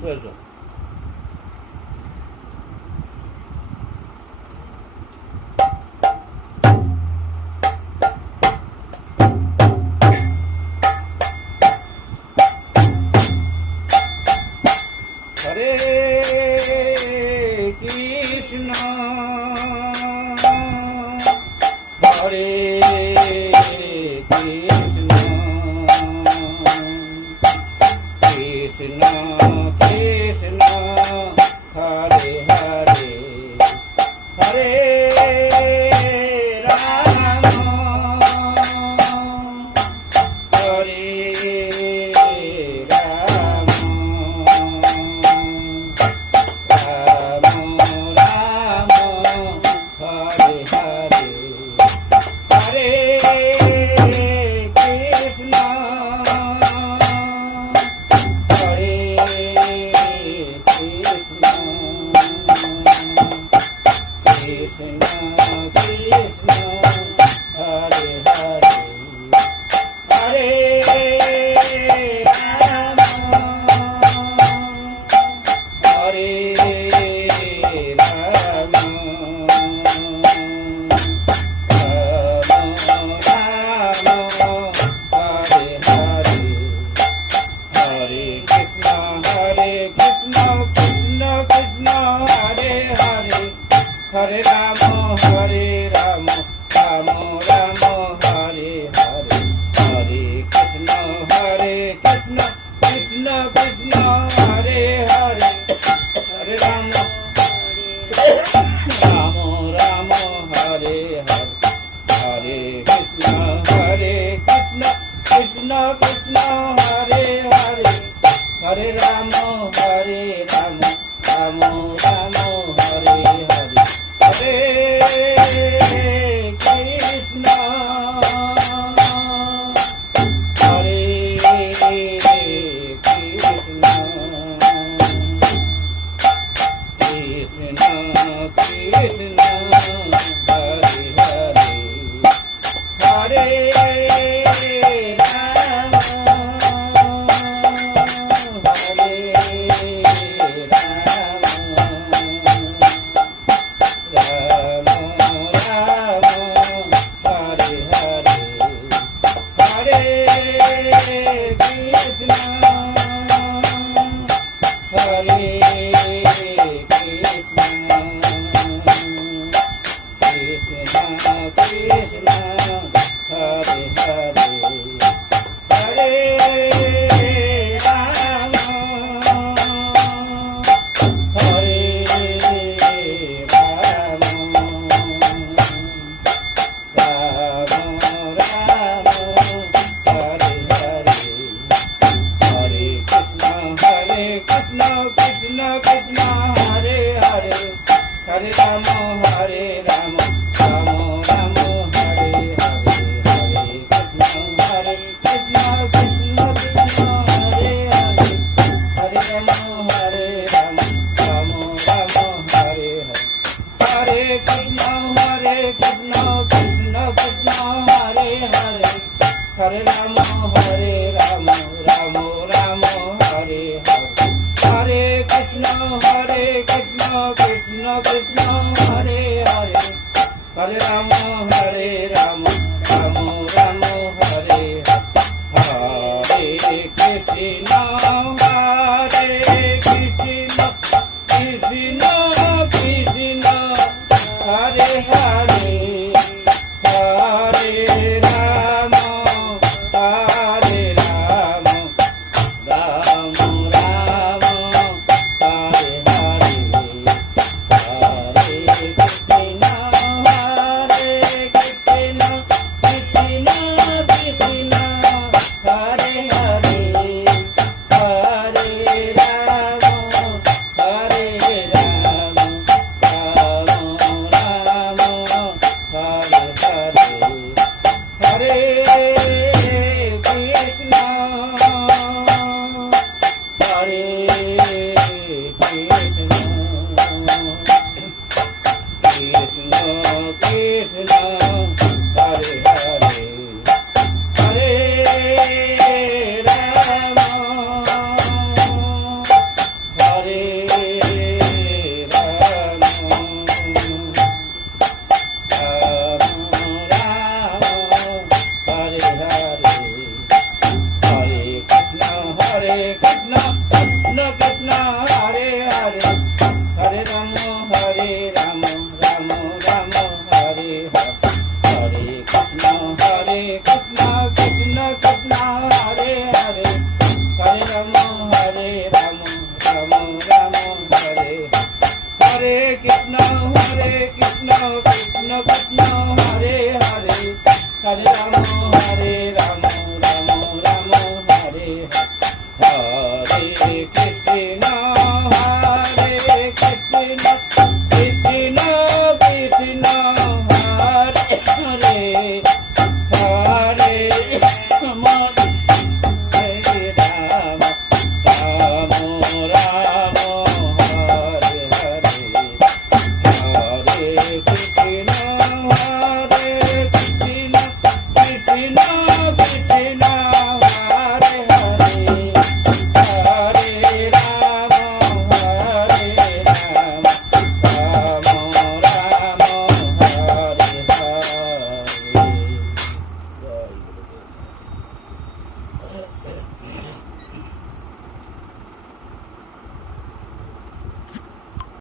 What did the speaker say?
শুয়েছো? Hare Krishna Hare Krishna Krishna Krishna Hare Hare Hare Ram Hare Ram Ram Ram Hare Hare Hare Krishna Hare Krishna Krishna Krishna Hare Hare Hare Ram Hare Ram Ram Hare Hare Hare Krishna Krishna Krishna Hare Hare Hare Ram Ram Ram Hare Hare Hare Krishna Krishna Krishna Hare Hare Hare Ram Ram Ram Hare Hare Hare Krishna Krishna Krishna Hare Hare Hare Ram Ram Ram Hare Hare Hare Krishna Hare Krishna Krishna Krishna Hare Hare Hare Ram Hare Ram Ram Hare Hare Hare Krishna Hare Krishna Krishna Krishna Hare Hare Hare Ram Hare Ram Ram Ram Hare Hare Hare Krishna Krishna Krishna Hare Hare Hare Ram Ram Ram Hare Hare Hare Krishna Krishna Krishna Hare Hare Hare Ram Ram Ram Hare Hare Hare Krishna Krishna Krishna Hare Hare Hare Ram